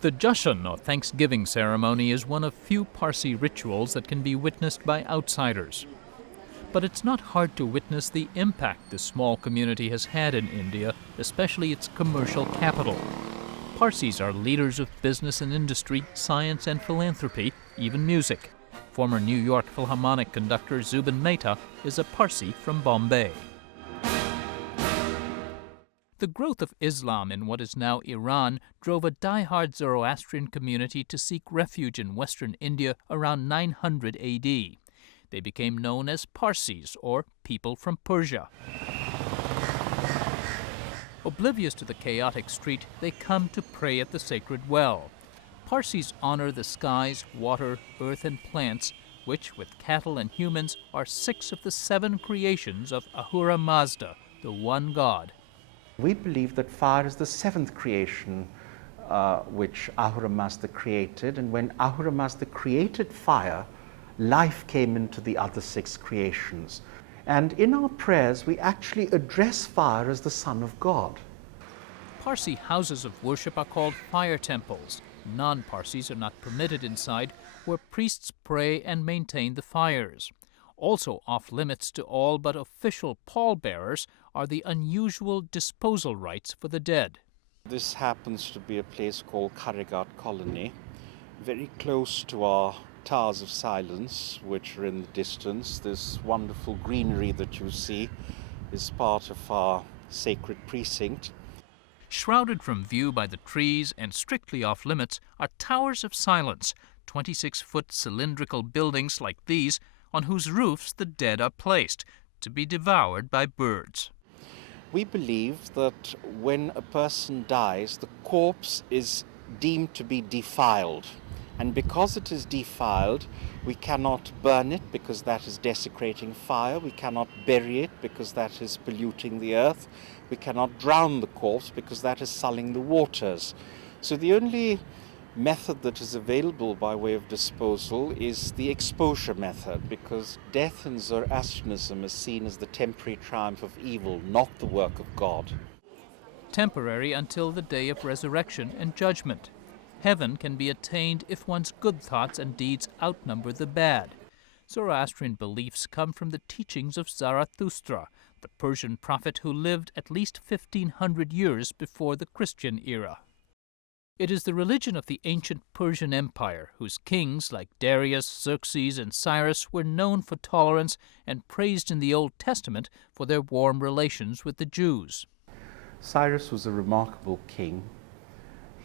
The Jashan, or Thanksgiving ceremony, is one of few Parsi rituals that can be witnessed by outsiders. But it's not hard to witness the impact this small community has had in India, especially its commercial capital. Parsis are leaders of business and industry, science and philanthropy, even music. Former New York Philharmonic conductor Zubin Mehta is a Parsi from Bombay. The growth of Islam in what is now Iran drove a die-hard Zoroastrian community to seek refuge in western India around 900 AD. They became known as Parsis, or people from Persia. Oblivious to the chaotic street, they come to pray at the sacred well. Parsis honor the skies, water, earth, and plants, which, with cattle and humans, are 6 of the 7 creations of Ahura Mazda, the one God. We believe that fire is the 7th creation which Ahura Mazda created, and when Ahura Mazda created fire, life came into the other 6 creations. And in our prayers, we actually address fire as the Son of God. Parsi houses of worship are called fire temples. Non-Parsis are not permitted inside, where priests pray and maintain the fires. Also off limits to all but official pallbearers are the unusual disposal rites for the dead. This happens to be a place called Karegat Colony, very close to our Towers of Silence, which are in the distance. This wonderful greenery that you see is part of our sacred precinct. Shrouded from view by the trees and strictly off limits are Towers of Silence, 26-foot cylindrical buildings like these on whose roofs the dead are placed, to be devoured by birds. We believe that when a person dies, the corpse is deemed to be defiled. And because it is defiled, we cannot burn it because that is desecrating fire. We cannot bury it because that is polluting the earth. We cannot drown the corpse because that is sullying the waters. So the only method that is available by way of disposal is the exposure method, because death in Zoroastrianism is seen as the temporary triumph of evil, not the work of God. Temporary until the day of resurrection and judgment. Heaven can be attained if one's good thoughts and deeds outnumber the bad. Zoroastrian beliefs come from the teachings of Zarathustra, the Persian prophet who lived at least 1,500 years before the Christian era. It is the religion of the ancient Persian Empire, whose kings like Darius, Xerxes, and Cyrus were known for tolerance and praised in the Old Testament for their warm relations with the Jews. Cyrus was a remarkable king.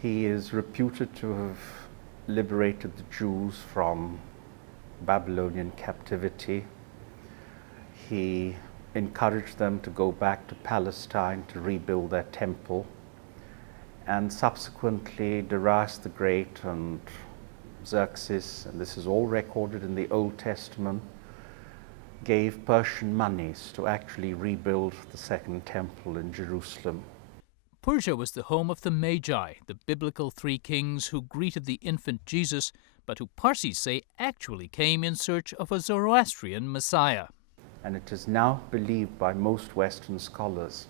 He is reputed to have liberated the Jews from Babylonian captivity. He encouraged them to go back to Palestine to rebuild their temple. And subsequently, Darius the Great and Xerxes, and this is all recorded in the Old Testament, gave Persian monies to actually rebuild the Second Temple in Jerusalem. Persia was the home of the Magi, the biblical 3 kings who greeted the infant Jesus, but who Parsis say actually came in search of a Zoroastrian Messiah. And it is now believed by most Western scholars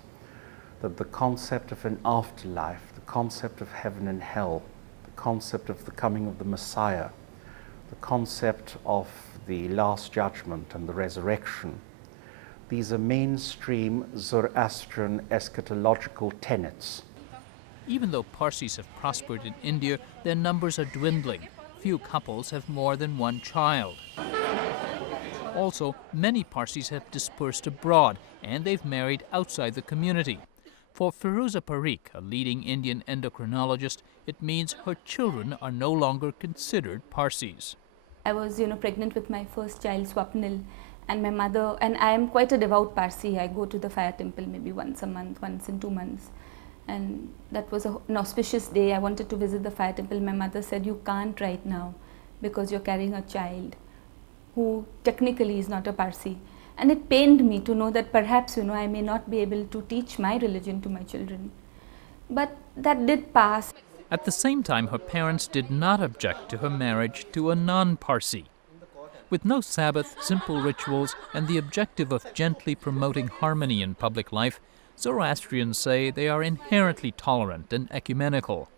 that the concept of an afterlife, the concept of heaven and hell, the concept of the coming of the Messiah, the concept of the Last Judgment and the resurrection, these are mainstream Zoroastrian eschatological tenets. Even though Parsis have prospered in India, their numbers are dwindling. Few couples have more than 1 child. Also, many Parsis have dispersed abroad, and they've married outside the community. For Firuza Parikh, a leading Indian endocrinologist, it means her children are no longer considered Parsis. I was, pregnant with my first child, Swapnil, and my mother, and I am quite a devout Parsi. I go to the fire temple maybe once a month, once in 2 months. And that was an auspicious day. I wanted to visit the fire temple. My mother said, "You can't right now because you're carrying a child who technically is not a Parsi." And it pained me to know that perhaps, I may not be able to teach my religion to my children. But that did pass. At the same time, her parents did not object to her marriage to a non-Parsi. With no Sabbath, simple rituals, and the objective of gently promoting harmony in public life, Zoroastrians say they are inherently tolerant and ecumenical.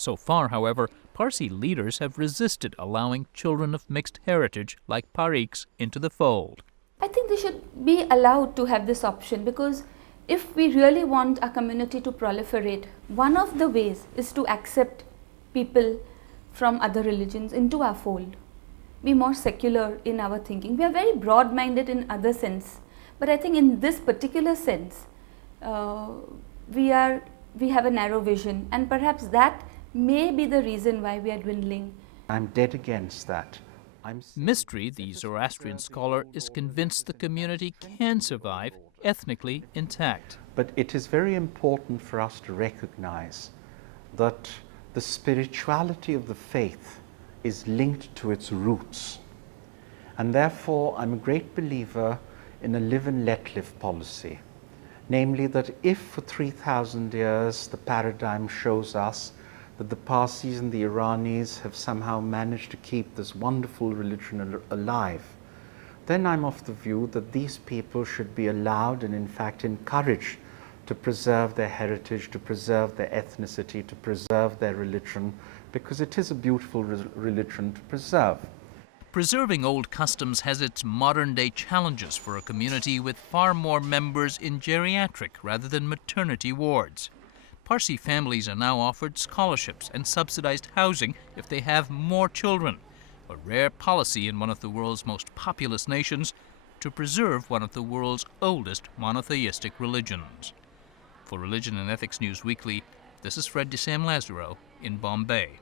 So far, however, Parsi leaders have resisted allowing children of mixed heritage like Parikhs into the fold. I think they should be allowed to have this option, because if we really want our community to proliferate, one of the ways is to accept people from other religions into our fold. Be more secular in our thinking. We are very broad-minded in other sense, but I think in this particular sense, we have a narrow vision, and perhaps that may be the reason why we are dwindling. I'm dead against that. Mystery, the Zoroastrian scholar, is convinced the community can survive ethnically intact. But it is very important for us to recognize that the spirituality of the faith is linked to its roots. And therefore, I'm a great believer in a live and let live policy. Namely, that if for 3,000 years the paradigm shows us that the Parsis and the Iranis have somehow managed to keep this wonderful religion alive, then I'm of the view that these people should be allowed and in fact encouraged to preserve their heritage, to preserve their ethnicity, to preserve their religion, because it is a beautiful religion to preserve. Preserving old customs has its modern-day challenges for a community with far more members in geriatric rather than maternity wards. Parsi families are now offered scholarships and subsidized housing if they have more children, a rare policy in one of the world's most populous nations to preserve one of the world's oldest monotheistic religions. For Religion and Ethics Newsweekly, this is Sam Lazaro in Bombay.